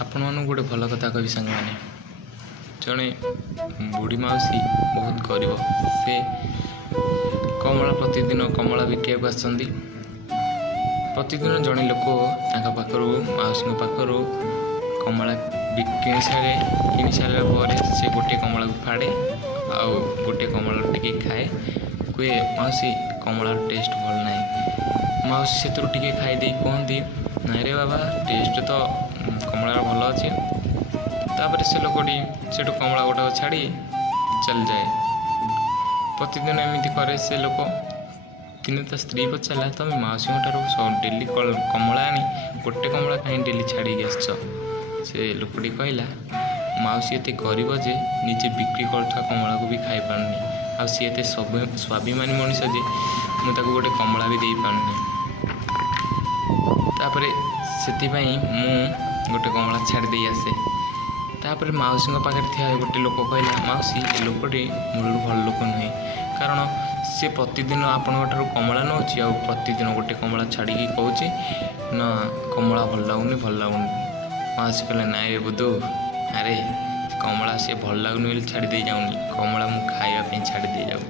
आपन गोटे भल कथा कवि सांग मैंने जड़े बुढ़ी मौसी बहुत गरीब से कमला प्रतिदिन कमला बिकिया प्रतिदिन जड़े लोक पाखर मौसी पाखर कमला किणी सारे से गोटे कमला को फाड़े आउ गोटे कमला टे खाए कहे मौसी कमलार टेस्ट भल ना मौसी से खाईदे कहती नाई रे बाबा टेस्ट तो कमलार भल अच्छे तापर से लोकटी से कमला गोटा छाड़ी चल जाए। प्रतिदिन एमती करे से लोक दिने ता स्त्री पचारा तुम मौसी डेली कमला आनी गोटे कमला कहीं डेली छाड़ी आस से लोकटी कहला मौसी एत गरीब जे निजे बिक्री कर कमला को भी खाई पारनी आ सी एत स्वाभिमानी मनीष जे मुझे गोटे कमला भी दे पारनी तापर से गोटे कमला छाड़ी दे आसे तापर मौसी पाखे थी गोटे लोक कहला मौसी ए लोकटी मूल भल लोक नुहे कारण सी प्रतिदिन आपण कमला नौ प्रतिदिन गोटे कमला छाड़ी कहे ना कमला भल लगुनि मौसी कहला नाई रे बुधु अरे कमला सी भल लगुनि बोली छाड़ी दे जाऊनी कमला मु खाइबा छाड़ी दे जाऊँ।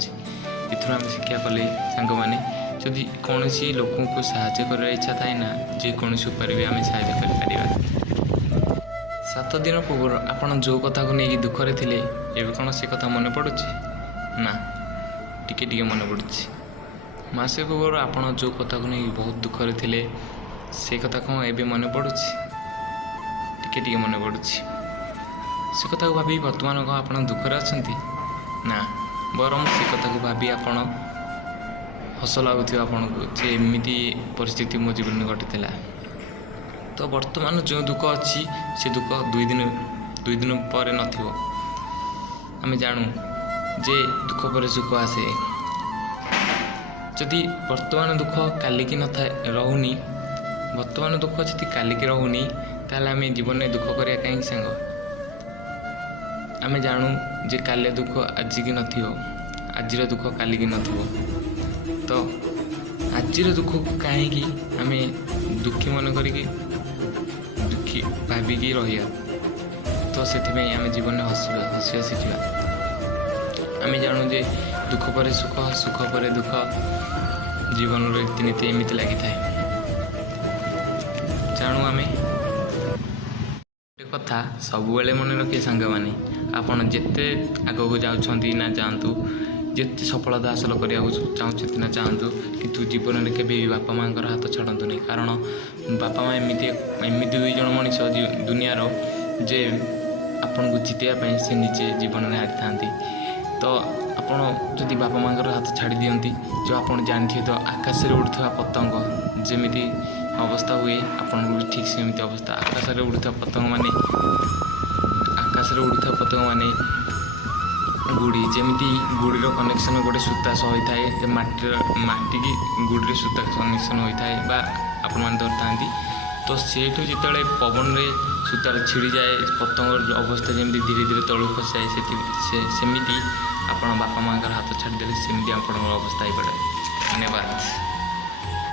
इथर आम शिक्षा कले सांग मैंने जदि कौन लोक को साहाय्य कर इच्छा थाए ना जेकोसी उपाय भी आम साहाय्य कर 7 दिन पूर्व आपड़ जो कथा को लेकिन दुखरे थे एवं कौन से कथा मन पड़ू ना टिके मन पड़ी मसे पूर्व आपड़ जो कथा को लेकिन बहुत दुखरे थे से कथा कौन एवं मन पड़ू टिके मन पड़ू से कथा को भाभी बर्तमान कौन आप दुखरे अच्छा ना बरम से कथा को भाभी आपड़ हस लगुथ आपन को जे एमती परिस्थिति मो जीवन में घटी तो वर्तमान जो दुख अच्छी से दुख दुई दिन पर नथिबो आम जानू जे दुख पर सुख आसे जदि वर्तमान दुख काली की न रहुनी वर्तमान दुख जदि काली की रहुनी ताले आम जीवन में दुख करिया कहीं सांग आम जानू जे काले दुख आज की नथिबो आजिर दुख काली की नथिबो तो आजिर दुख को कहीं आम दुखी मन करके दुखी भाविकी रहा तो से आम जीवन में हसिया शिखा आम जानू जे दुख पर सुख सुख पर दुख जीवन रीतिनीति एमती लगी था जानू आम कथा सब मन रखिए सांग मैंने आपड़ जिते आग को जाऊँच ना जातु जिते सफलता हासिल करने चाहूँ ना चाहतु किंतु जीवन में केवे बापा माँ हाथ छाड़तु नहीं कारण बापा माँ एमती दुई जन मनीष दुनियार जे आपन को जितेबाई से निजे जीवन में हारी था तो आपड़ जदि बापा माँ हाथ छाड़ी दिंती जो आप जानते तो आकाश में उड़ुवा पतंग जमी अवस्था हुए आपन को ठीक सेमती अवस्था आकाश में उड़ुवा पतंग माने आकाश में उड़ुवा पतंग माने गुड़ी जमी गुड़ीर कनेक्शन गोटे सूता सह होता है माटी की गुड़ी सूता कनेक्शन होता है आपण धर था तो सेठू जो पवन रे सूतार छिड़ी जाए पतंग अवस्था जमी धीरे धीरे तलू खसाए सेमती आप बापा माँ हाथ छाड़देले सेमती आप अवस्था हो पड़े। धन्यवाद।